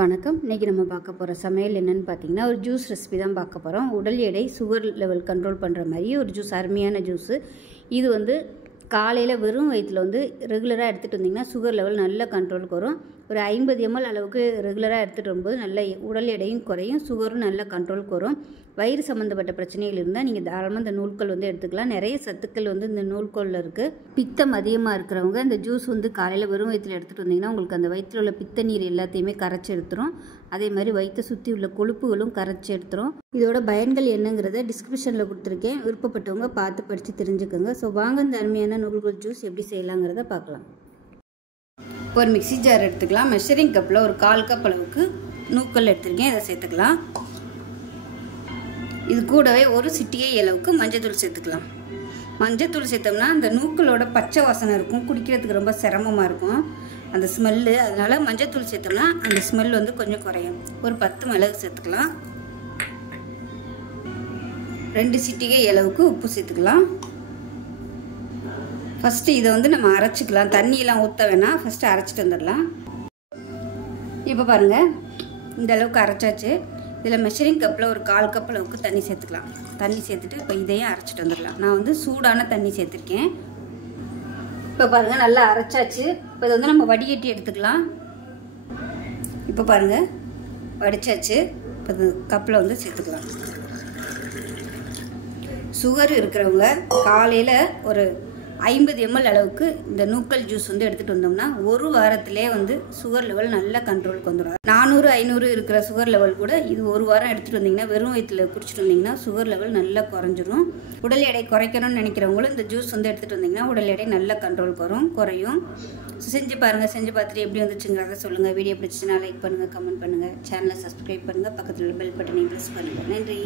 வணக்கம். இன்றைக்கி நம்ம பார்க்க போகிற சமையல் என்னென்னு பார்த்தீங்கன்னா, ஒரு ஜூஸ் ரெசிபி தான் பார்க்க போகிறோம். உடல் எடை சுகர் லெவல் கண்ட்ரோல் பண்ணுற மாதிரி ஒரு ஜூஸ், அருமையான ஜூஸு. இது வந்து காலையில் வெறும் வயிற்றில் வந்து ரெகுலராக எடுத்துகிட்டு வந்திங்கன்னா சுகர் லெவல் நல்ல கண்ட்ரோலுக்கு வரும். ஒரு 50 ml அளவுக்கு ரெகுலராக எடுத்துகிட்டு வரும்போது நல்ல உடல் எடையும் குறையும், சுகரும் நல்ல கண்ட்ரோலுக்கு வரும். வயிறு சம்மந்தப்பட்ட பிரச்சனைகள் இருந்தால் நீங்கள் தாராளமாக இந்த நூல்கோல் வந்து எடுத்துக்கலாம். நிறைய சத்துக்கள் வந்து இந்த நூல்கோலில் இருக்குது. பித்தம் அதிகமாக இருக்கிறவங்க இந்த ஜூஸ் வந்து காலையில் வெறும் வயிற்றில் எடுத்துகிட்டு வந்திங்கன்னா உங்களுக்கு அந்த வயிற்றில் உள்ள பித்த நீர் எல்லாத்தையுமே கரைச்சி எடுத்துரும். அதே மாதிரி வயிற்றை சுற்றி உள்ள கொழுப்புகளும் கரைச்சி எடுத்துரும். இதோட பயன்கள் என்னங்கிறத டிஸ்கிரிப்ஷனில் கொடுத்துருக்கேன். விருப்பப்பட்டவங்க பார்த்து படித்து தெரிஞ்சுக்கோங்க. ஸோ வாங்க இந்த அருமையான நூல்கோல் ஜூஸ் எப்படி செய்யலாங்கிறத பார்க்கலாம். ஒரு மிக்சி ஜார் எடுத்துக்கலாம். மெஷரிங் கப்பில் ஒரு 1/4 கப் அளவுக்கு நூக்கல் எடுத்துருக்கேன். இதை சேர்த்துக்கலாம். இது கூடவே ஒரு சிட்டிகை அளவுக்கு மஞ்சத்தூள் சேர்த்துக்கலாம். மஞ்சத்தூள் சேர்த்தோம்னா அந்த நூக்கலோட பச்சை வாசனை இருக்கும், குடிக்கிறதுக்கு ரொம்ப சிரமமாக இருக்கும் அந்த ஸ்மெல்லு. அதனால் மஞ்சத்தூள் சேர்த்தோம்னா அந்த ஸ்மெல் வந்து கொஞ்சம் குறையும். ஒரு 10 மிளகு சேர்த்துக்கலாம். 2 சிட்டிகை அளவுக்கு உப்பு சேர்த்துக்கலாம். ஃபஸ்ட்டு இதை வந்து நம்ம அரைச்சிக்கலாம். தண்ணியெலாம் ஊற்ற வேணாம், ஃபஸ்ட்டு அரைச்சிட்டு வந்துடலாம். இப்போ பாருங்கள், இந்த அளவுக்கு அரைச்சாச்சு. இதில் மெஷரிங் கப்பில் ஒரு 1/4 கப் அளவுக்கு தண்ணி சேர்த்துக்கலாம். தண்ணி சேர்த்துட்டு இப்போ இதையும் அரைச்சிட்டு வந்துடலாம். நான் வந்து சூடான தண்ணி சேர்த்துருக்கேன். இப்போ பாருங்கள், நல்லா அரைச்சாச்சு. இப்போ இதை வந்து நம்ம வடிகட்டி எடுத்துக்கலாம். இப்போ பாருங்கள், வடிச்சாச்சு. இப்போ இது கப்பில் வந்து சேர்த்துக்கலாம். சுகர் இருக்கிறவங்க காலையில் ஒரு 50 ml அளவுக்கு இந்த நூக்கல் ஜூஸ் வந்து எடுத்துகிட்டு வந்தோம்னா ஒரு வாரத்திலே வந்து சுகர் லெவல் நல்ல கண்ட்ரோலுக்கு வந்துடும். 400-500 இருக்கிற சுகர் லெவல் கூட இது ஒரு வாரம் எடுத்துகிட்டு வந்தீங்கன்னா, வெறும் வயிற்றில் குடிச்சிட்டு வந்தீங்கன்னா சுகர் லெவல் நல்லா குறைஞ்சிரும். உடல் எடை குறைக்கணும்னு நினைக்கிறவங்களும் இந்த ஜூஸ் வந்து எடுத்துகிட்டு வந்தீங்கன்னா உடல் எடை நல்ல கண்ட்ரோலுக்கு வரும், குறையும். செஞ்சு பாருங்கள். செஞ்சு பார்த்துட்டு எப்படி வந்துச்சுங்கிறத சொல்லுங்கள். வீடியோ பிடிச்சிச்சுன்னா லைக் பண்ணுங்கள், கமெண்ட் பண்ணுங்கள், சேனலை சப்ஸ்கிரைப் பண்ணுங்கள், பக்கத்தில் உள்ள பெல் பட்டனை ப்ரெஸ் பண்ணுங்கள். நன்றி.